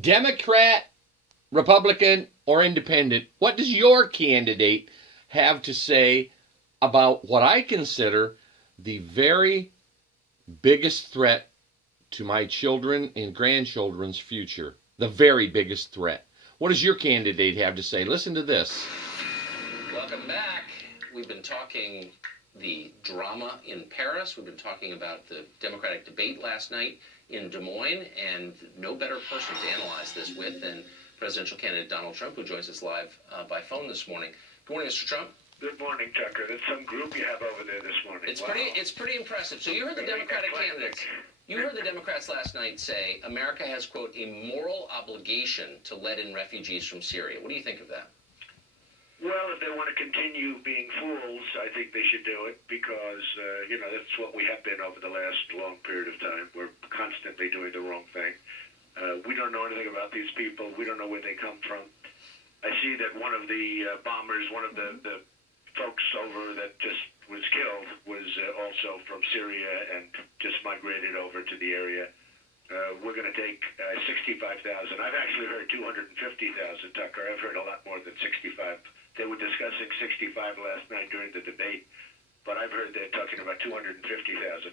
Democrat, Republican, or Independent, what does your candidate have to say about what I consider the very biggest threat to my children and grandchildren's future? The very biggest threat. What does your candidate have to say? Listen to this. Welcome back. We've been talking the drama in Paris. We've been talking about the Democratic debate last night in Des Moines, and no better person to analyze this with than presidential candidate Donald Trump, who joins us live by phone this morning. Good morning, Mr. Trump. Good morning, Tucker. That's some group you have over there this morning. It's pretty impressive. So you heard the Democratic candidates. You heard the Democrats last night say America has, quote, a moral obligation to let in refugees from Syria. What do you think of that? Well, if they want to continue being fools, I think they should do it because, that's what we have been over the last long period of time. We're constantly doing the wrong thing. We don't know anything about these people. We don't know where they come from. I see that one of the bombers, one of the folks over that just was killed was also from Syria and just migrated over to the area. We're going to take 65,000. I've actually heard 250,000, Tucker. I've heard a lot more than 65. They were discussing 65 last night during the debate, but I've heard they're talking about 250,000.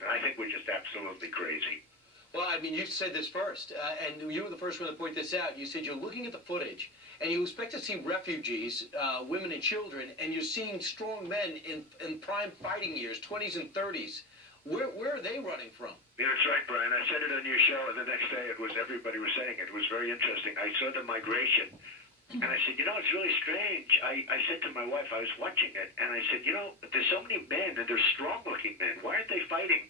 I think we're just absolutely crazy. Well, I mean, you said this first, and you were the first one to point this out. You said you're looking at the footage, and you expect to see refugees, women and children, and you're seeing strong men in prime fighting years, 20s and 30s. Where are they running from? Yeah, that's right, Brian. I said it on your show, and the next day everybody was saying it. It was very interesting. I saw the migration, and I said, it's really strange. I said to my wife, I was watching it, and I said, there's so many men, and they're strong-looking men. Why aren't they fighting?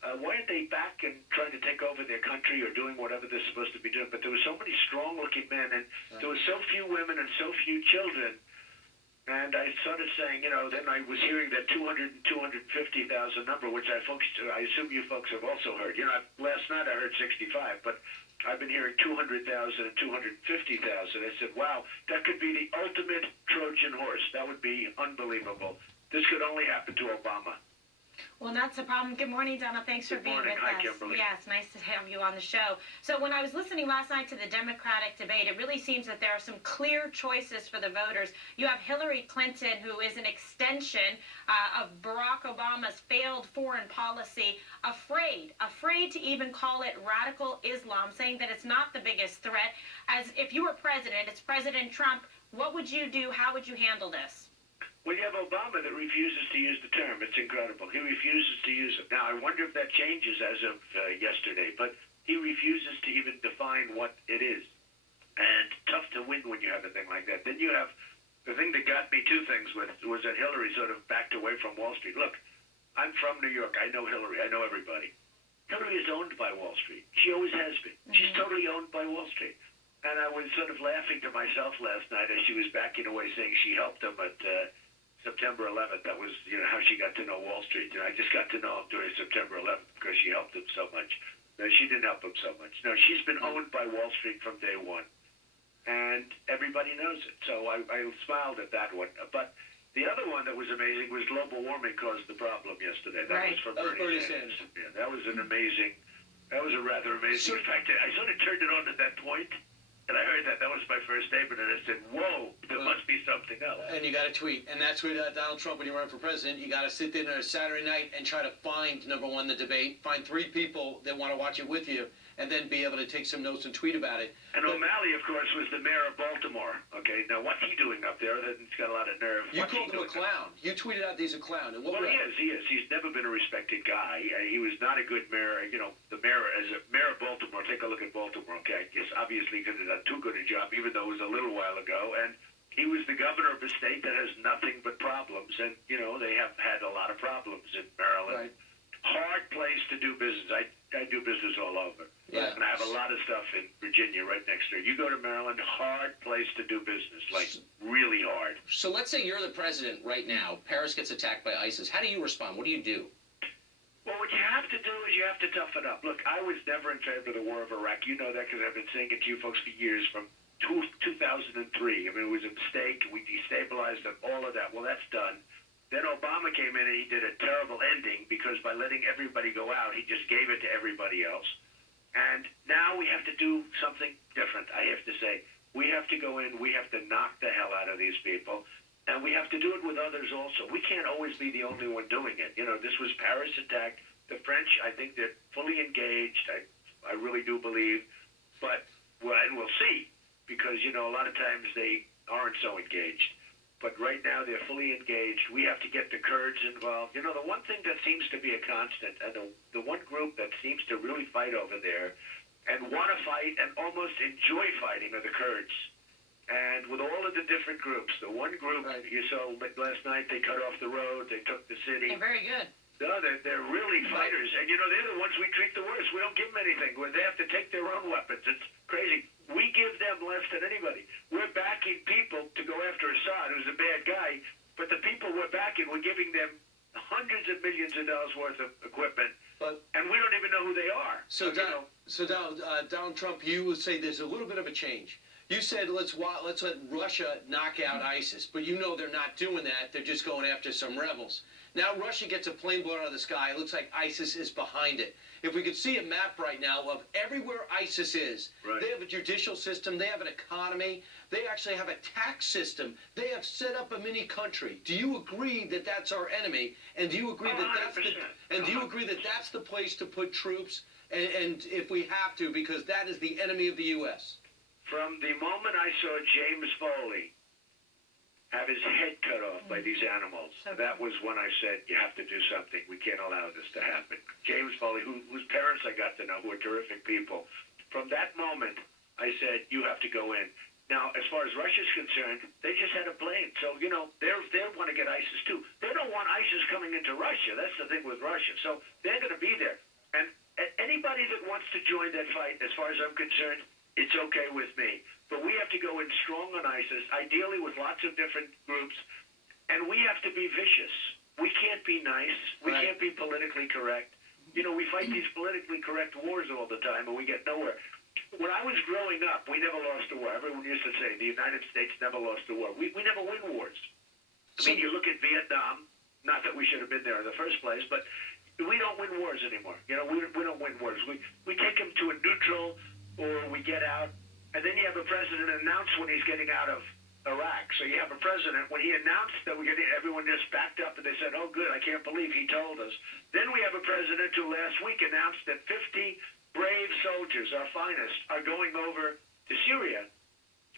Why aren't they back and trying to take over their country or doing whatever they're supposed to be doing? But there were so many strong-looking men, and there were so few women and so few children. And I started saying, then I was hearing that 250,000 number, which I assume you folks have also heard. Last night I heard 65, but I've been hearing 200,000 and 250,000. I said, wow, that could be the ultimate Trojan horse. That would be unbelievable. This could only happen to Obama. Well, that's the problem. Good morning, Donna. Thanks for being with Hi, us. Kimberly. Yes, nice to have you on the show. So when I was listening last night to the Democratic debate, it really seems that there are some clear choices for the voters. You have Hillary Clinton, who is an extension of Barack Obama's failed foreign policy, afraid to even call it radical Islam, saying that it's not the biggest threat. As if you were president, it's President Trump, what would you do? How would you handle this? Well, you have Obama that refuses to use the term. It's incredible. He refuses to use it. Now, I wonder if that changes as of yesterday, but he refuses to even define what it is. And tough to win when you have a thing like that. Then you have the thing that got me two things with was that Hillary sort of backed away from Wall Street. Look, I'm from New York. I know Hillary. I know everybody. Hillary is owned by Wall Street. She always has been. She's totally owned by Wall Street. And I was sort of laughing to myself last night as she was backing away, saying she helped them at September 11th. That was, how she got to know Wall Street. I just got to know him during September 11th because she helped him so much. No, she didn't help him so much. No, she's been owned by Wall Street from day one. And everybody knows it. So I smiled at that one. But the other one that was amazing was global warming caused the problem yesterday. That was from Bernie Sanders. Yeah, that was a rather amazing. In fact, I sort of turned it on at that point. And I heard that. That was my first statement, and I said, whoa, there must be something else. And you got to tweet. And that's what Donald Trump, when you run for president, you got to sit there on a Saturday night and try to find, number one, the debate, find three people that want to watch it with you, and then be able to take some notes and tweet about it. And O'Malley, of course, was the mayor of Baltimore. Okay, now what's he doing up there? He's got a lot of nerve. You called him a clown. You tweeted out that he's a clown. And well, he is. He's never been a respected guy. He was not a good mayor. The mayor, as a mayor of Baltimore, take a look at Baltimore, okay? Yes, obviously he could have done too good a job, even though it was a little while ago. And he was the governor of a state that has nothing but problems. And, they have had a lot of problems in Maryland. Right. Hard place to do business. I do business all over. Yeah. And I have a lot of stuff in Virginia right next door. You go to Maryland, hard place to do business, like really hard. So let's say you're the president right now. Paris gets attacked by ISIS. How do you respond? What do you do? Well, what you have to do is you have to toughen up. Look, I was never in favor of the war of Iraq. You know that because I've been saying it to you folks for years, from 2003. I mean, it was a mistake. We destabilized them, all of that. Well, that's done. Then Obama came in and he did a terrible ending because by letting everybody go out, he just gave it to everybody else. And now we have to do something different, I have to say. We have to go in, we have to knock the hell out of these people, and we have to do it with others also. We can't always be the only one doing it. You know, this was Paris attack. The French, I think they're fully engaged. I really do believe. But, well, and we'll see, because, you know, a lot of times they aren't so engaged. But right now they're fully engaged. We have to get the Kurds involved. You know, the one thing that seems to be a constant, and the one group that seems to really fight over there and want to fight and almost enjoy fighting are the Kurds. And with all of the different groups, the one group, Right. you saw last night, they cut off the road, they took the city. They're very good. No, they're really fighters. And, you know, they're the ones we treat the worst. We don't give them anything. They have to take their own weapons. It's crazy. We give them less than anybody. We're backing people to go after Assad, who's a bad guy, but the people we're backing, we're giving them hundreds of millions of dollars worth of equipment, and we don't even know who they are. So, you know, Donald Trump, you would say there's a little bit of a change. You said let's let Russia knock out ISIS, but you know they're not doing that. They're just going after some rebels. Now Russia gets a plane blown out of the sky. It looks like ISIS is behind it. If we could see a map right now of everywhere ISIS is, Right. They have a judicial system, they have an economy, they actually have a tax system, they have set up a mini country. Do you agree that that's our enemy? And do you agree that that's the, 100%. and do you agree that that's the place to put troops? And if we have to, because that is the enemy of the U.S. from the moment I saw James Foley have his head cut off by these animals, So that was when I said, you have to do something. We can't allow this to happen. James Foley, whose parents I got to know, who are terrific people. From that moment, I said, you have to go in. Now, as far as Russia's concerned, they just had a plane. So, you know, they want to get ISIS too. They don't want ISIS coming into Russia. That's the thing with Russia. So they're going to be there. And anybody that wants to join that fight, as far as I'm concerned, it's okay with me. But we have to go in strong on ISIS, ideally with lots of different groups, and we have to be vicious. We can't be nice. We Right. can't be politically correct. You know, we fight these politically correct wars all the time, and we get nowhere. When I was growing up, we never lost a war. Everyone used to say the United States never lost a war. We never win wars. I mean, you look at Vietnam, not that we should have been there in the first place, but we don't win wars anymore. You know, we don't win wars. We take them to a neutral, or we get out, and then you have a president announce when he's getting out of Iraq. So you have a president, when he announced that we're getting, everyone just backed up and they said, oh, good, I can't believe he told us. Then we have a president who last week announced that 50 brave soldiers, our finest, are going over to Syria,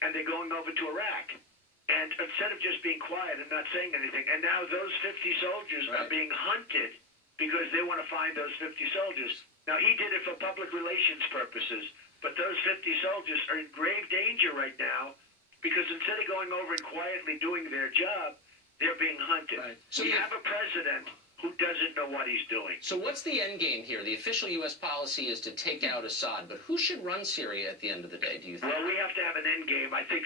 and they're going over to Iraq. And instead of just being quiet and not saying anything, and now those 50 soldiers are Right. being hunted because they want to find those 50 soldiers. Now, he did it for public relations purposes, but those 50 soldiers are in grave danger right now because instead of going over and quietly doing their job, they're being hunted. Right. So we you- have a president who doesn't know what he's doing. So what's the end game here? The official U.S. policy is to take out Assad, but who should run Syria at the end of the day, do you think? Well, we have to have an end game. I think